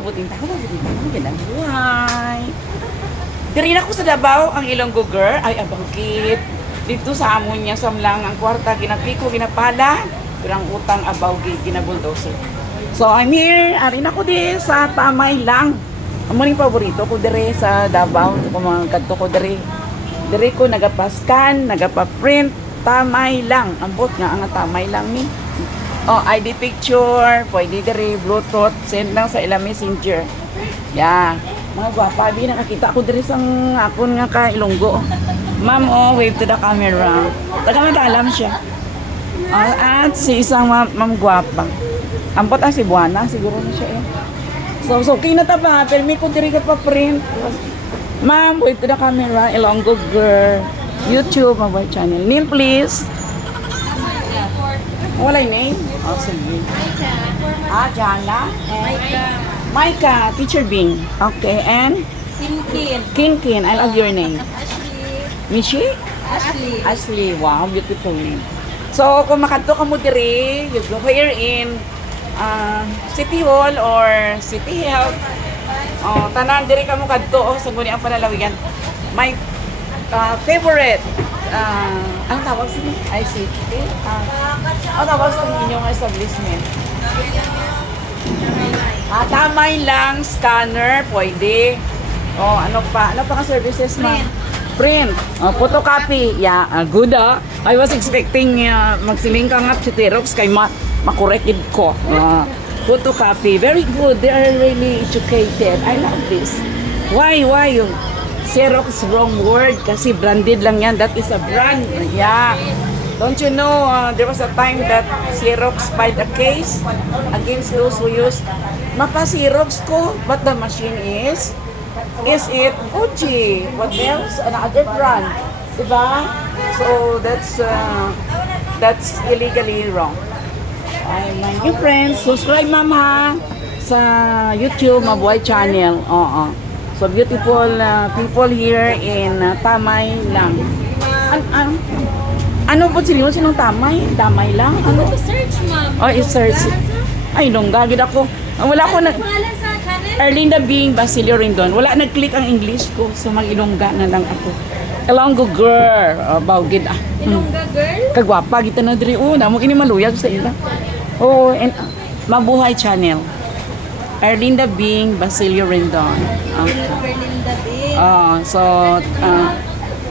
mabuting tao, magandang buhay. Diri na ko sa Davao, ang Ilonggo girl, ay abangkit. Dito sa amon niya samlang ang kwarta, ginapiko, ginapala, pirang utang abawgi, ginabuldoser. So I'm here, arin ako di sa Tamay lang. Ang muling paborito ko diri sa Davao, ito ko mga kadto ko diri. Diri ko nagapaskan, nagapaprint, Tamay lang. Ambot nga ang Tamay lang ni. Oh, ID picture, pwede diri, Bluetooth, send lang sa ilang messenger. Yeah. Mga gwapa, di nakakita ko diri sang akon nga ka Ilonggo. Ma'am, oh, wave to the camera. Taga-matalam siya. At si isang ma'am gwapa. Ampot ang si Buana, siguro na siya eh. So okay na taba, pero may ko diri ka pa print. Ma'am, wave to the camera, Ilonggo girl. YouTube, mobile channel. Name please. Wala yung name? Oh, sige. Jana. Maika, Teacher Bing. Okay, and? Kinkin. I love your name. Michi? Ashley. Wow, beautiful name. So, kung makadto ka mo diri, you go here in City Hall or City Health. Tanan diri ka mo kadto sa guni ang panalawigan. My favorite ang tawag sa ICT? Ang tawag sa inyong establishment? Tamay lang, scanner, pwede. Ano pa ka services mo? Print. Photocopy. Yeah, good I was expecting magsiling ka nga si Xerox kay makorrekid ko. Photocopy. Very good. They are really educated. I love this. Why yung Xerox wrong word kasi branded lang yan. That is a brand. Yeah. Don't you know, there was a time that Xerox filed a case against those who use mapa-Xerox ko, but the machine is it Fuji? What else? Another brand. Diba? So, that's illegally wrong. My new friends, subscribe mama sa YouTube, Mabuhay Channel. So beautiful people here in Tamay lang. Ano po sinong Tamay? Tamay lang? Ano? Search, ma'am. I-search. Ay, gagid ako. Wala ako Erlinda Bing, Basilio Rindon. Wala nag-click ang English ko. So mag-Ilongga na lang ako. Ilonggo girl. Bawgid Ilongga girl? Kagwapa, kita na diri. Namo ini maluyag sa ila. And Mabuhay Channel. Erlinda Bing, Basilio Rindon. Erlinda Bing. So,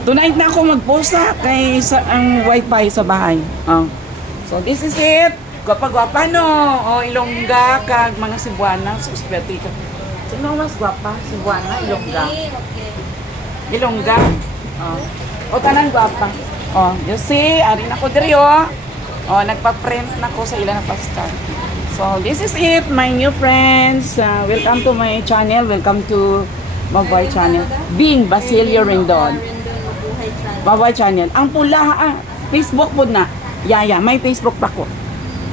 tonight na ako mag-post kay ang wifi sa bahay. So, this is it. Gwapa-gwapa no. Ilongga kag mga Cebuana. Suspeti ka. Sino mas gwapa? Cebuana, Ilongga. Okay. Ilongga. Tanan gwapa. You see, arin ako diri nagpa-print na ko sa ilang pastan. So, this is it, my new friends. Welcome to my channel. Welcome to Mabuhay Channel. Bing Basilio Rindon. Mabuhay Channel. Ang pula, Facebook po na. Yeah, may Facebook pa ko.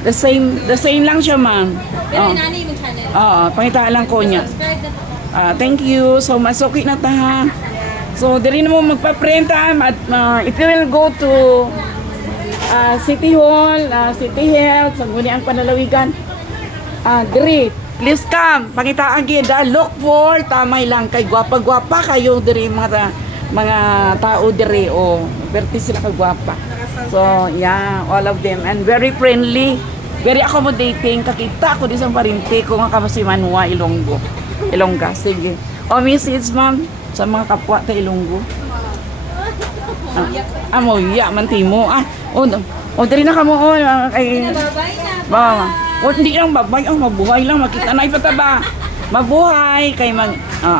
The same lang siya, ma'am. Pero inani yung channel. Pangita lang ko niya. Subscribe na po. Thank you. So, masuki na ta ha. So, dali na mo magpa-print if you will go to City Hall, City Health, sa guni ang panalawigan. Diri, please come. Pangita agi, look for Tamay lang kay gwapa-gwapa kayo diri mga tao diri perti sila ka gwapa. So, yeah, all of them and very friendly, very accommodating. Kakita ko di sa parinti ko nga kamasimanwa Ilongga. Sige. Message ma'am sa mga kapwa ta Ilonggo. Moya man timo. Diri na kamo kay Babay na. hindi lang babay, mabuhay lang, makita na ipataba. Mabuhay, kay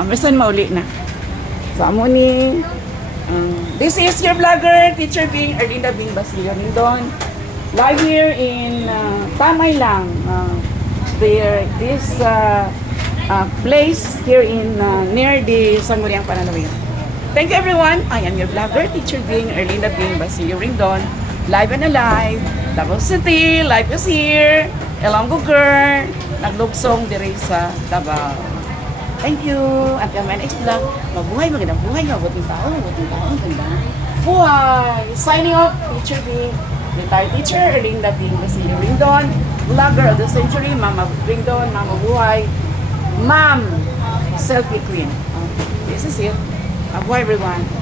besan mauli na. So, amo ni, this is your vlogger, Teacher Bing, Erlinda Bing, Basilio Rindon. Live here in Tamay lang. This place here in near the Sangguniang Panalawigan. Thank you everyone. I am your vlogger, Teacher Bing, Erlinda Bing, Basilio Rindon. Live and alive. Davao City, life is here. Ilonggo girl, naglugsong diri sa Davao. Thank you. Until my next vlog. Mabuhay, magandang buhay. Mabuting tao, magandang buhay. Signing off, Teacher Bing. Retired teacher, Erlinda Bing, Basilio Rindon. Vlogger of the century, Mama Rindon, Mama Buhay. Ma'am, selfie queen. This is it. Bye everyone.